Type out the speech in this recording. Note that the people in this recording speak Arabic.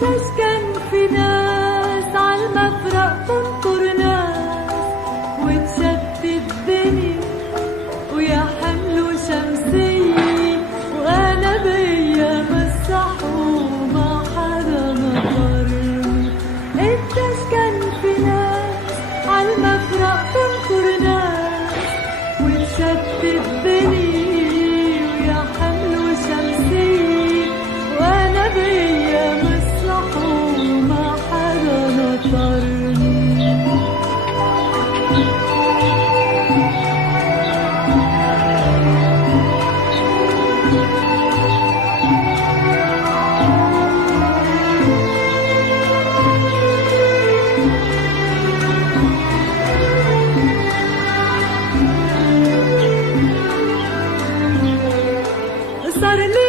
تشكن في ناس عالمفرق تنطر ناس وتشتت الدنيا ويا حملوا شمسية وأنا بيا مسح وما حدا نطرني. تشكن في ناس عالمفرق تنطر ناس وتشتت الدنيا ويا حملوا شمسية وأنا بيا مسح وما حدا نطرني. صار لي